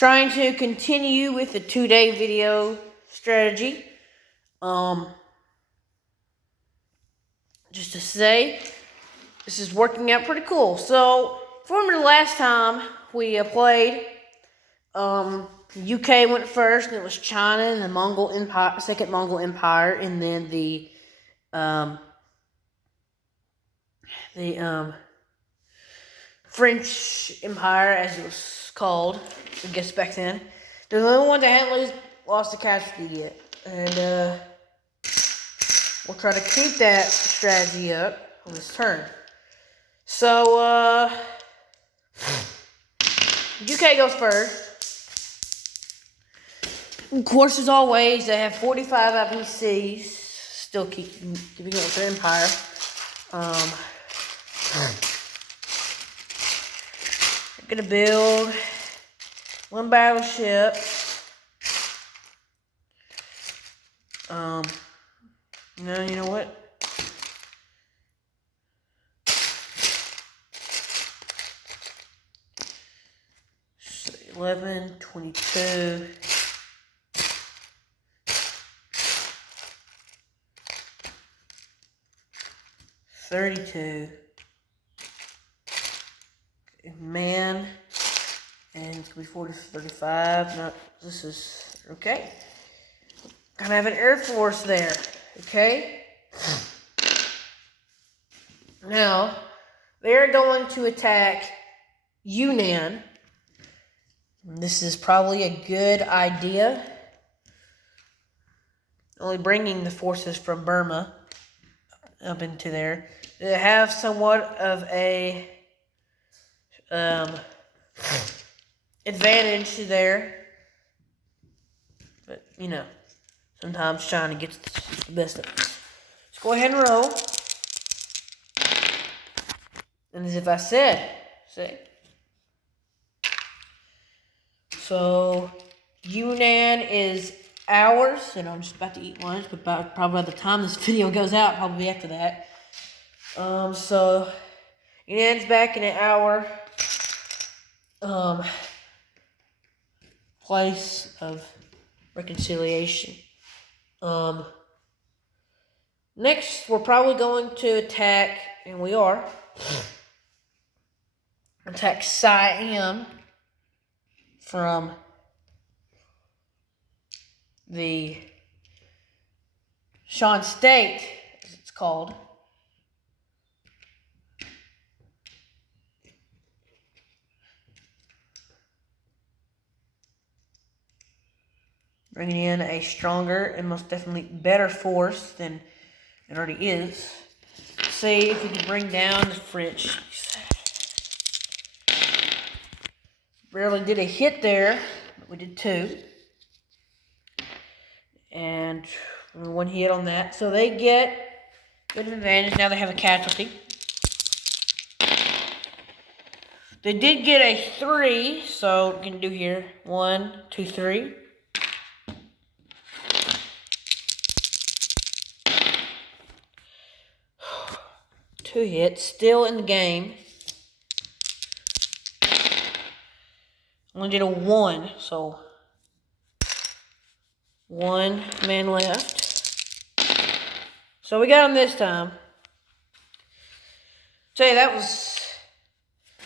trying to continue with the 2-day video strategy. Just to say, this is working out pretty cool. So, if you remember the last time we played, UK went first, and it was China and the Mongol Empire, Second Mongol Empire, and then the French Empire, as it was called, I guess back then. They're the only one that hadn't lost a casualty yet, and we'll try to keep that strategy up on this turn. So, UK goes first. Of course, as always, they have 45 IPCs, still keeping up with their empire. They're gonna build one battleship. No, you know what? So 11, 22. 32. Man. And it's going to be 40 to 35. No, this is okay. Gonna have an Air Force there. Okay? Now, they're going to attack Yunnan. This is probably a good idea. Only bringing the forces from Burma up into there. They have somewhat of a advantage there. But, you know, sometimes China gets the best of it. Let's go ahead and roll. And as if I said, so Yunnan is ours, and I'm just about to eat lunch, but probably by the time this video goes out, probably after that. So Yunnan's back in our place of reconciliation. Next, we're probably going to attack, and we are, attack Siam from the Shan State, as it's called. Bringing in a stronger and most definitely better force than it already is. Let's see if we can bring down the French. Barely did a hit there, but we did 2. And 1 hit on that. So they get good advantage. Now they have a casualty. They did get a 3, so we can do here 1, 2, 3. Two hits, still in the game. Only did a 1, so 1 man left. So we got him this time. Tell you, that was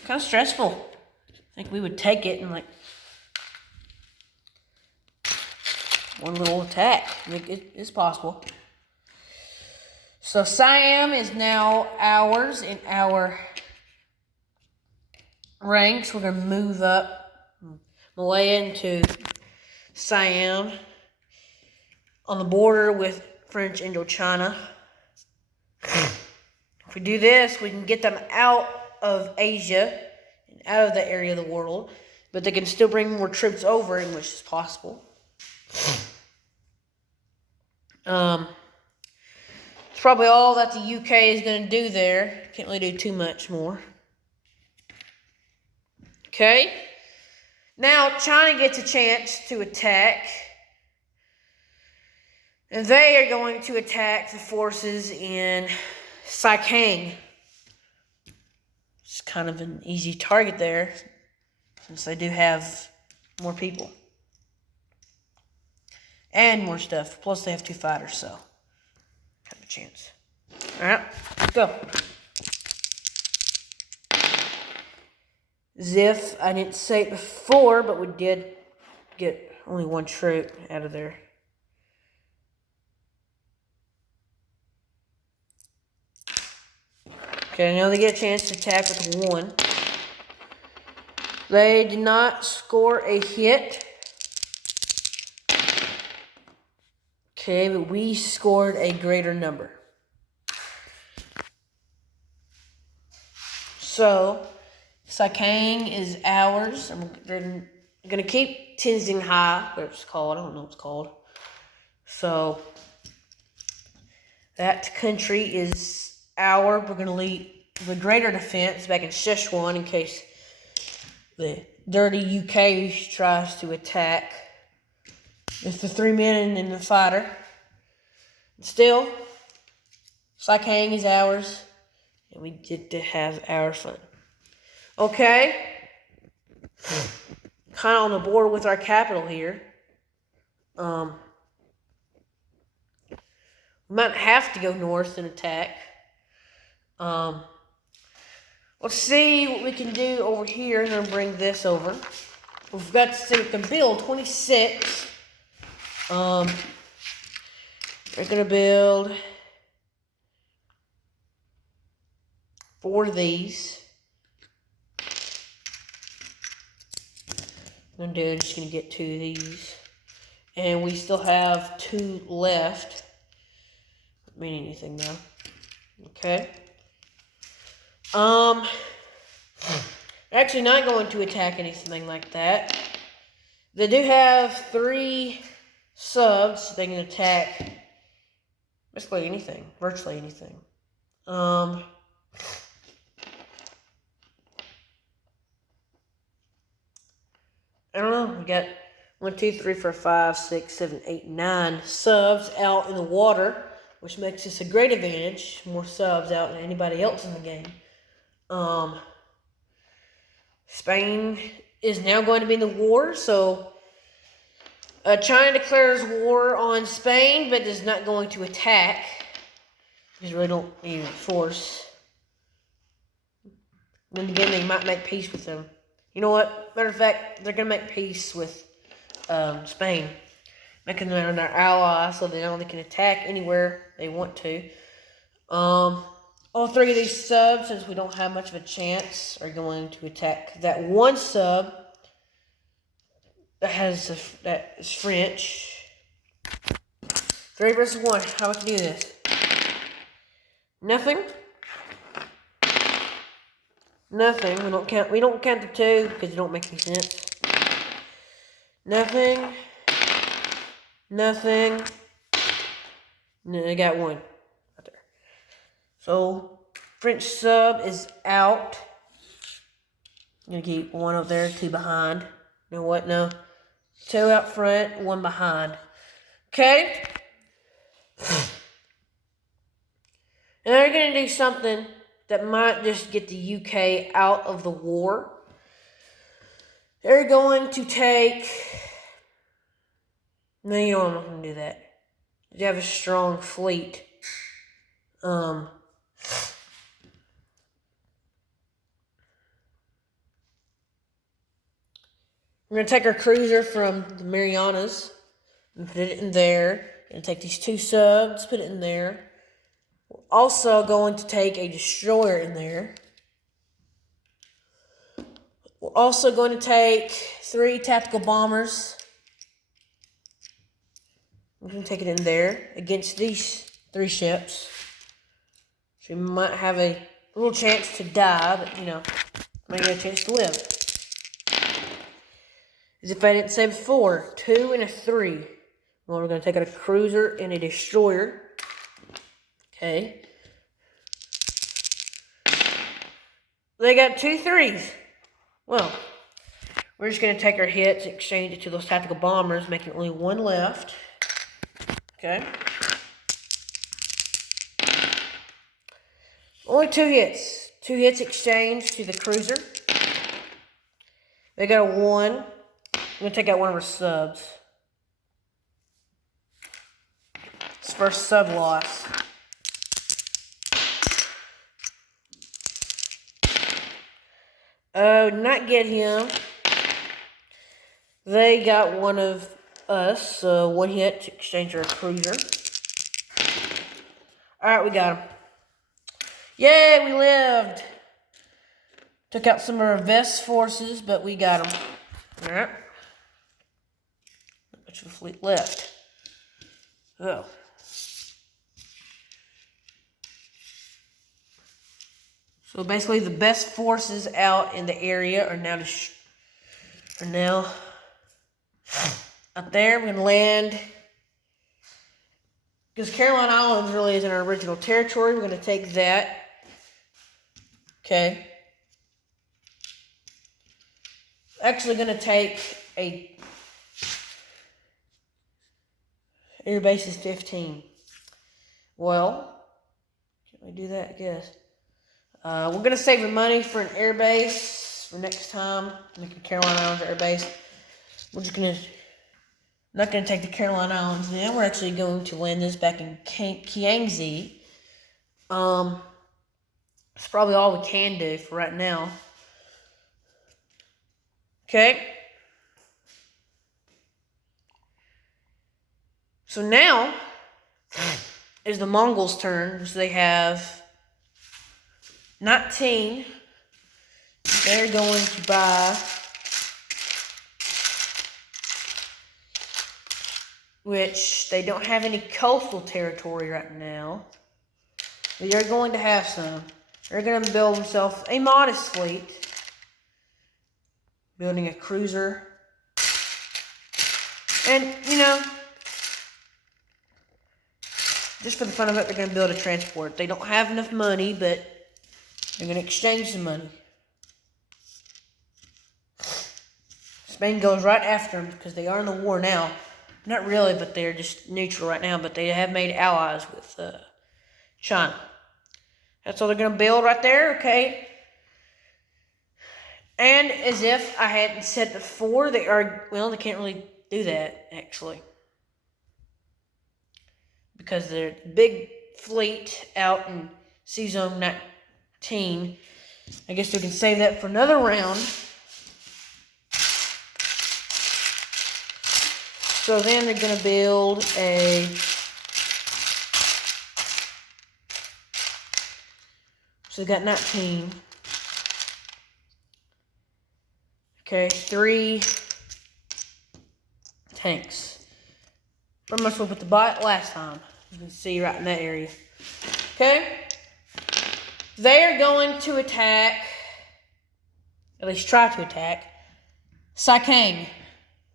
kind of stressful. I think we would take it and like one little attack. I think it is possible. So Siam is now ours in our ranks. We're going to move up Malaya into Siam on the border with French Indochina. If we do this, we can get them out of Asia and out of that area of the world, but they can still bring more troops over, in which is possible. It's probably all that the UK is going to do there. Can't really do too much more. Okay. Now, China gets a chance to attack. And they are going to attack the forces in Saikang. It's kind of an easy target there, since they do have more people. And more stuff. Plus they have 2 fighters, so have a chance. Alright, let's go. Ziph, I didn't say it before, but we did get only 1 troop out of there. Okay, now they get a chance to attack with 1. They did not score a hit. Okay, but we scored a greater number. So, Sakang is ours. They're going to keep Tenzing Hai, whatever it's called. I don't know what it's called. So, that country is our. We're going to leave the greater defense back in Sichuan in case the dirty UK tries to attack. It's the 3 men and the fighter. Still, Sakang is ours. And we get to have our fun. Okay. Kind of on the border with our capital here. We might have to go north and attack. Let's see what we can do over here. I'm going to bring this over. We've got to see we can build 26. We're going to build 4 of these. I'm just going to get 2 of these. And we still have 2 left. Don't mean anything now. Okay. Actually not going to attack anything like that. They do have 3 subs. They can attack basically anything. Virtually anything. I don't know. We got 1, 2, 3, 4, 5, 6, 7, 8, 9 subs out in the water, which makes us a great advantage. More subs out than anybody else in the game. Spain is now going to be in the war, so China declares war on Spain, but is not going to attack. Because they really don't need force. Then again, they might make peace with them. You know what? Matter of fact, they're going to make peace with Spain. Making them their ally so they know they can attack anywhere they want to. All 3 of these subs, since we don't have much of a chance, are going to attack that 1 sub that is French. 3 versus 1. How about you do this? Nothing. Nothing. We don't count the 2 because it don't make any sense. Nothing. Nothing. And then I got 1 right there. So French sub is out. I'm gonna keep 1 up there, 2 behind. You know what? No. 2 out front, 1 behind. Okay. And they're gonna do something that might just get the UK out of the war. They're going to take... No, you don't want them to do that. You have a strong fleet. We're going to take our cruiser from the Marianas and put it in there. We're going to take these 2 subs, put it in there. We're also going to take a destroyer in there. We're also going to take 3 tactical bombers. We're going to take it in there against these 3 ships. So we might have a little chance to die, but, you know, might get a chance to live. As if I didn't say before, 2 and a 3. Well, we're going to take out a cruiser and a destroyer. Okay. They got 2 3s. Well, we're just going to take our hits, exchange it to those tactical bombers, making only 1 left. Okay. Only 2 hits. 2 hits exchanged to the cruiser. They got a 1. We're gonna take out one of our subs. It's first sub loss. Not get him. They got one of us, so 1 hit to exchange our cruiser. Alright, we got him. Yay, we lived! Took out some of our Vest forces, but we got them. Alright. Not much of a fleet left. Oh. So basically, the best forces out in the area are now out there. We're gonna land because Caroline Islands really isn't our original territory. We're gonna take that. Okay. Actually, gonna take a air base is 15. Well, can we do that? I guess. We're gonna save the money for an air base for next time. Make a Caroline Islands air base. We're just gonna not gonna take the Caroline Islands now. We're actually going to land this back in Kiangsi. It's probably all we can do for right now. Okay. So now is the Mongols' turn. So they have 19. They're going to buy, which they don't have any coastal territory right now. But they're going to have some. They're going to build themselves a modest fleet. Building a cruiser. And, you know, just for the fun of it, they're going to build a transport. They don't have enough money, but they're going to exchange some money. Spain goes right after them because they are in the war now. Not really, but they're just neutral right now. But they have made allies with China. That's all they're going to build right there, okay? And as if I hadn't said before, they can't really do that, actually. Because they're the big fleet out in Sea Zone 19. I guess we can save that for another round. So then they're going to build a... So they got 19. Okay, 3 tanks. Pretty much what we put the bot last time. You can see right in that area. Okay. They are going to attack, at least try to attack, Saikang.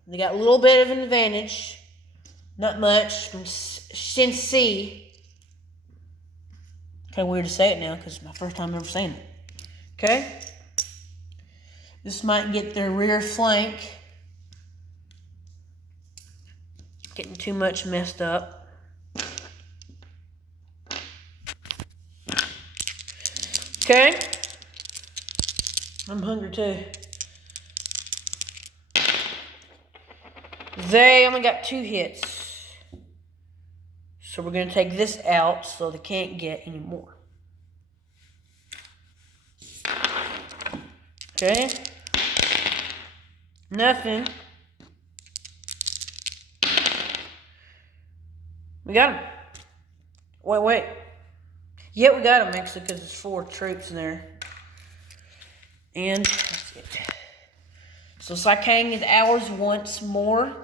They got a little bit of an advantage. Not much from Shinsi. Kind of weird to say it now because it's my first time ever saying it. Okay. This might get their rear flank getting too much messed up. Okay. I'm hungry too. They only got 2 hits. So we're going to take this out so they can't get any more. Okay. Nothing. We got him. Wait. Yeah, we got him actually because there's 4 troops in there. And that's it. So Saikang is ours once more.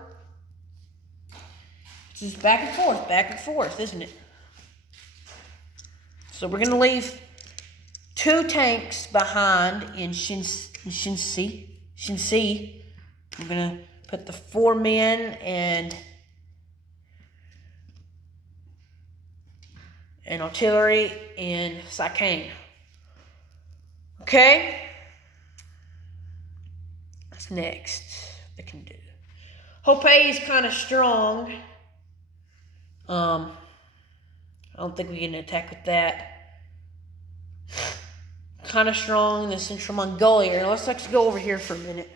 It's just back and forth, isn't it? So we're going to leave 2 tanks behind in Shinsi. We're going to put the 4 men and artillery in Saikang. Okay? What's next they can do? Hopei is kind of strong. I don't think we can attack with that. Kind of strong in the Central Mongolia area. Let's actually go over here for a minute.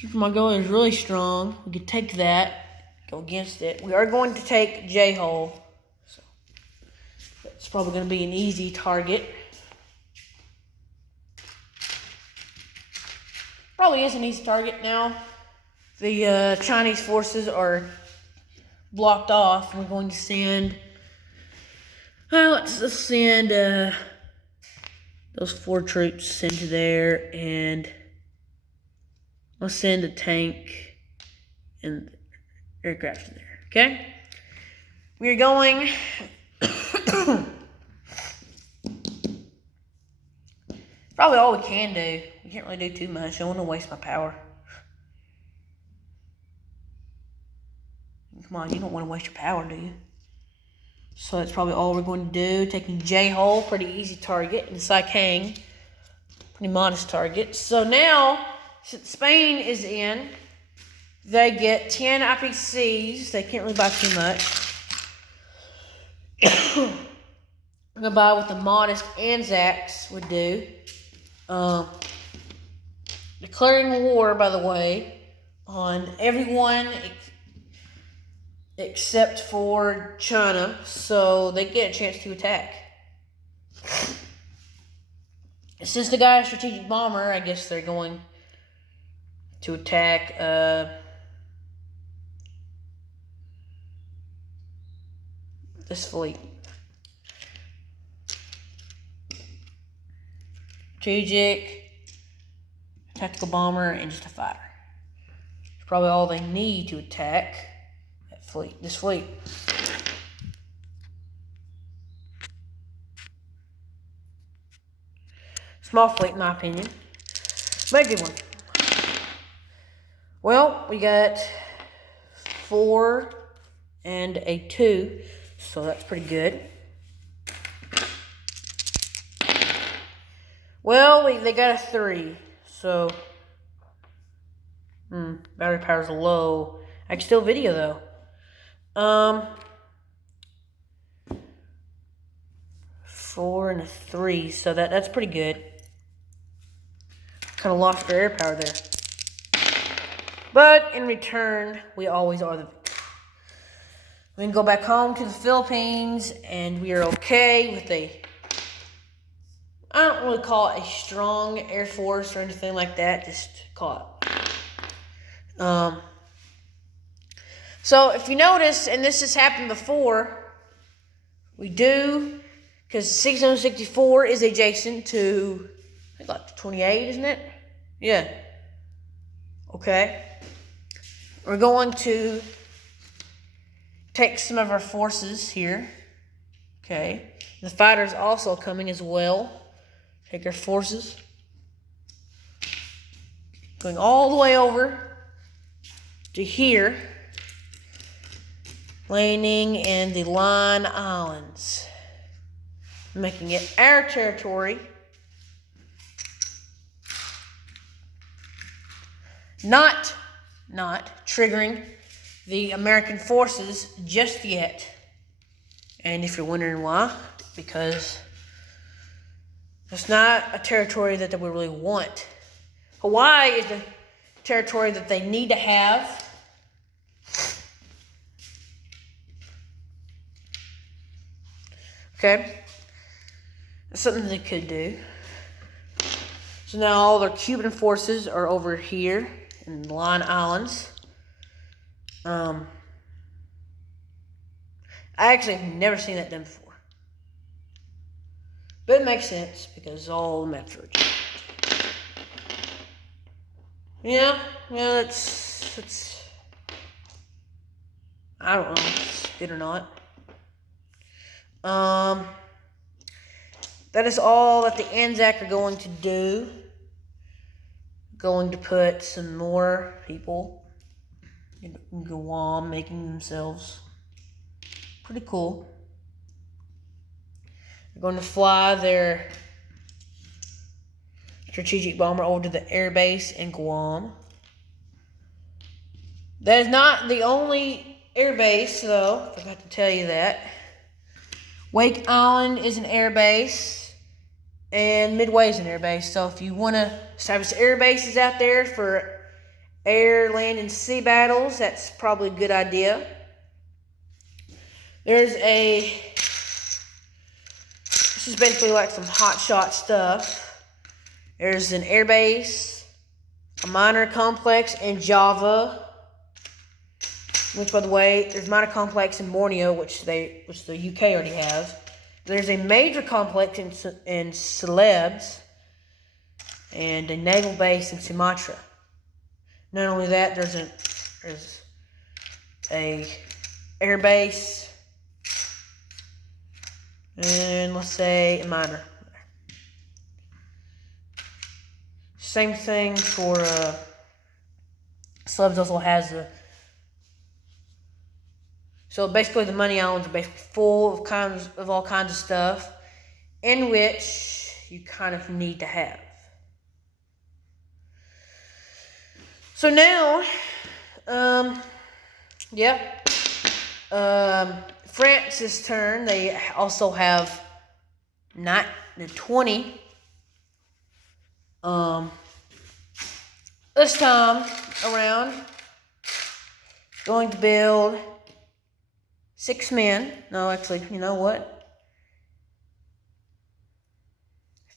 Super Mongolia is really strong. We could take that, go against it. We are going to take J-Hole. So that's probably going to be an easy target. Probably is an easy target now. The Chinese forces are blocked off. We're going to send... Well, let's just send those 4 troops into there, and let's send a tank and aircraft in there, okay? We are going... Probably all we can do. We can't really do too much. I don't want to waste my power. Come on, you don't want to waste your power, do you? So that's probably all we're going to do. Taking J-Hole, pretty easy target. And Saikang, pretty modest target. So now, since Spain is in, they get 10 IPCs. They can't really buy too much. I'm going to buy what the modest Anzacs would do. Declaring war, by the way, on everyone except for China, so they get a chance to attack. Since the guy is a strategic bomber, I guess they're going to attack this fleet. Strategic, tactical bomber, and just a fighter. It's probably all they need to attack that fleet. This fleet. Small fleet, in my opinion, but a good one. Well, we got 4 and a 2, so that's pretty good. Well, they got a 3, so battery power's low. I can still video though. 4 and a 3, so that's pretty good. Kind of lost our air power there, but in return, we always are the victor. We can go back home to the Philippines, and we are okay with I don't really call it a strong Air Force or anything like that. Just call it. So if you notice, and this has happened before, we do, because 664 is adjacent to, I think like 28, isn't it? Yeah. Okay. We're going to take some of our forces here. Okay. The fighter's also coming as well. Take our forces. Going all the way over to here. Landing in the Line Islands. Making it our territory. Not triggering the American forces just yet. And if you're wondering why, because it's not a territory that they would really want. Hawaii is the territory that they need to have. Okay? That's something they could do. So now all their Cuban forces are over here in the Line Islands. I actually have never seen that done before. But it makes sense because all the maps are adjacent. Yeah, it's I don't know if it's good or not. That is all that the Anzac are going to do. Going to put some more people in Guam, making themselves pretty cool. They're going to fly their strategic bomber over to the air base in Guam. That is not the only air base, though. I forgot to tell you that. Wake Island is an air base, and Midway is an air base. So if you want to establish air bases out there for air, land, and sea battles. That's probably a good idea. This is basically like some hotshot stuff. There's an airbase, a miner complex in Java, which, by the way, there's a miner complex in Borneo, which the UK already has. There's a major complex in Celebes, and a naval base in Sumatra. Not only that, there's a air base, and let's say a miner. Same thing for Celebes also has so basically the money islands are basically full of all kinds of stuff, in which you kind of need to have. So now, France's turn. They also have 20. This time around, going to build 6 men. No, actually, you know what?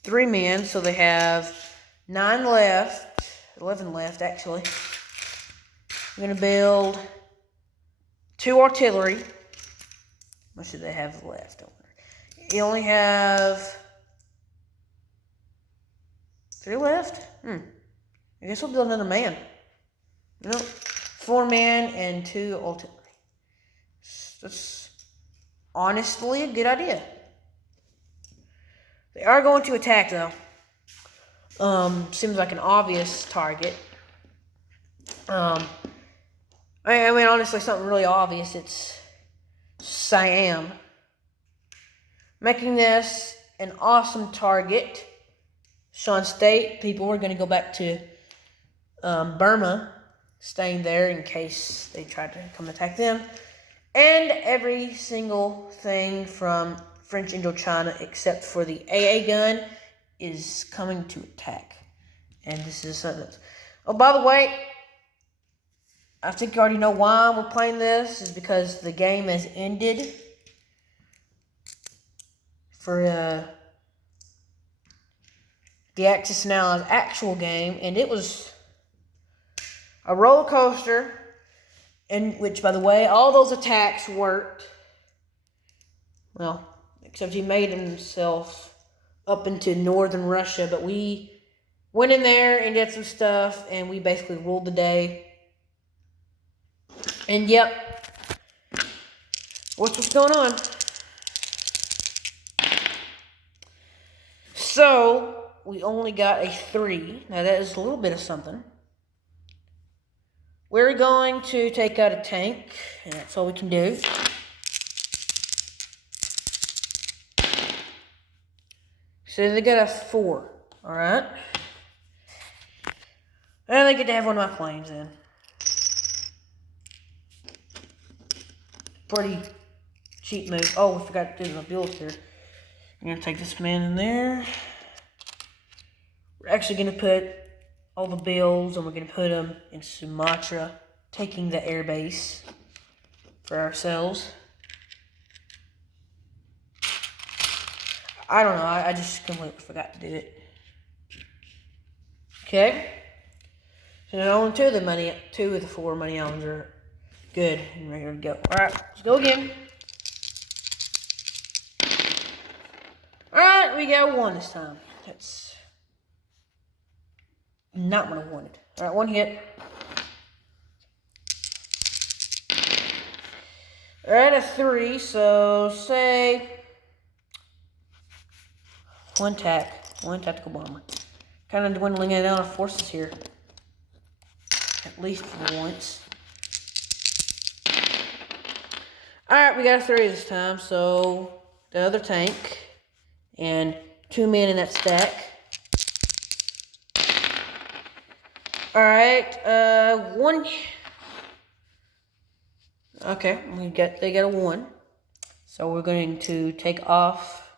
3 men, so they have 9 left. 11 left, actually. I'm going to build 2 artillery. How much do they have left? You only have 3 left? I guess we'll build another man. 4 men and 2 artillery. That's honestly a good idea. They are going to attack, though. Seems like an obvious target. I mean, honestly, something really obvious. It's Siam. Making this an awesome target. Shan State people are going to go back to Burma, staying there in case they try to come attack them. And every single thing from French Indochina, except for the AA gun, is coming to attack. And this is something else. Oh, by the way, I think you already know why we're playing this. Is because the game has ended for the Axis and Allies actual game, and it was a roller coaster, in which, by the way, all those attacks worked. Well, except he made himself up into northern Russia, but we went in there and did some stuff, and we basically ruled the day. And yep, what's going on? So, we only got a 3. Now, that is a little bit of something. We're going to take out a tank, and that's all we can do. So, they got a 4, alright? And they get to have one of my planes then. Pretty cheap move. Oh, we forgot to do the build here. I'm going to take this man in there. We're actually going to put all the builds, and we're going to put them in Sumatra, taking the air base for ourselves. I don't know. I just completely forgot to do it. Okay. So now only 2 of the 4 money islands are good and ready to go. Alright, let's go again. Alright, we got 1 this time. That's not what I wanted. Alright, 1 hit. Alright, a 3, so say 1 tactical bomber. Kind of dwindling down our forces here. At least for once. Alright, we got a 3 this time, so the other tank and 2 men in that stack. Alright, 1. Okay, they got a 1. So we're going to take off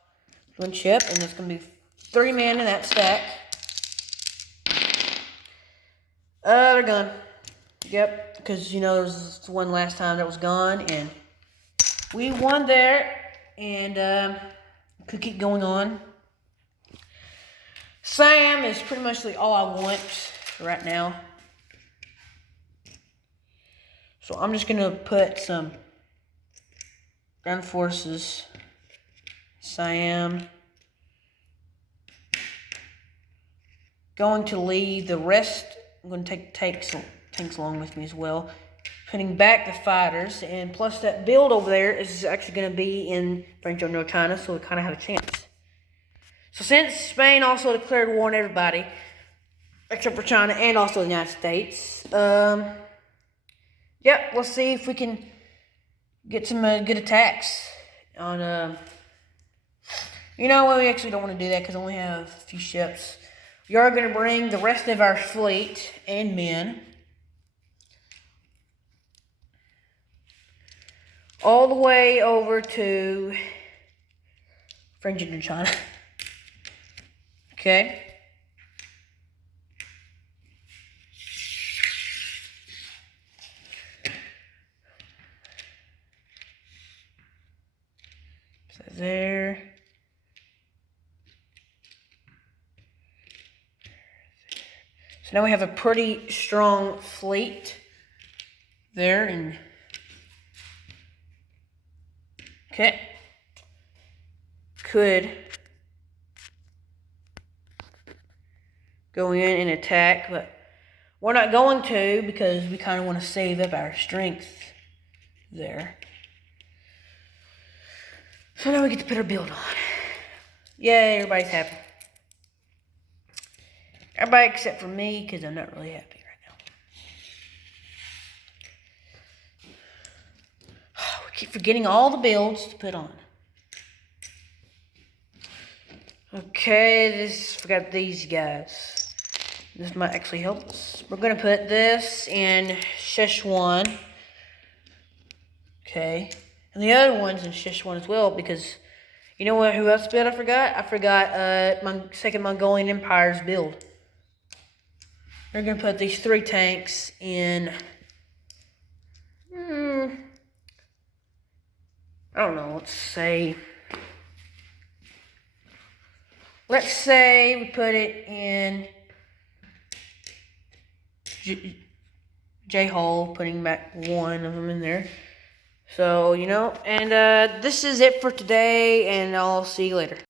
1 ship, and there's going to be 3 men in that stack. They're gone. Yep, because, you know, there was one last time that was gone, and we won there, and could keep going on. Sam is pretty much all I want right now. So I'm just going to put some ground forces. Siam. Going to leave the rest. I'm going to take some tanks along with me as well. Putting back the fighters. And plus that build over there is actually going to be in French Indochina. So we kind of have a chance. So since Spain also declared war on everybody, except for China and also the United States, yep, let's see if we can get some good attacks on, you know what, we actually don't want to do that because I only have a few ships. We are going to bring the rest of our fleet and men all the way over to French Indochina. Okay. So there. So now we have a pretty strong fleet there, and okay, could go in and attack, but we're not going to because we kind of want to save up our strength there. So now we get to put our build on. Yay, everybody's happy. Everybody except for me, because I'm not really happy right now. We keep forgetting all the builds to put on. Okay, forgot these guys. This might actually help us. We're going to put this in Szechuan. Okay. And the other one's in Szechuan as well, because you know what? Who else built? I forgot my Second Mongolian Empire's build. We're going to put these 3 tanks in, I don't know, let's say we put it in J-Hole, putting back 1 of them in there. So, you know, and this is it for today, and I'll see you later.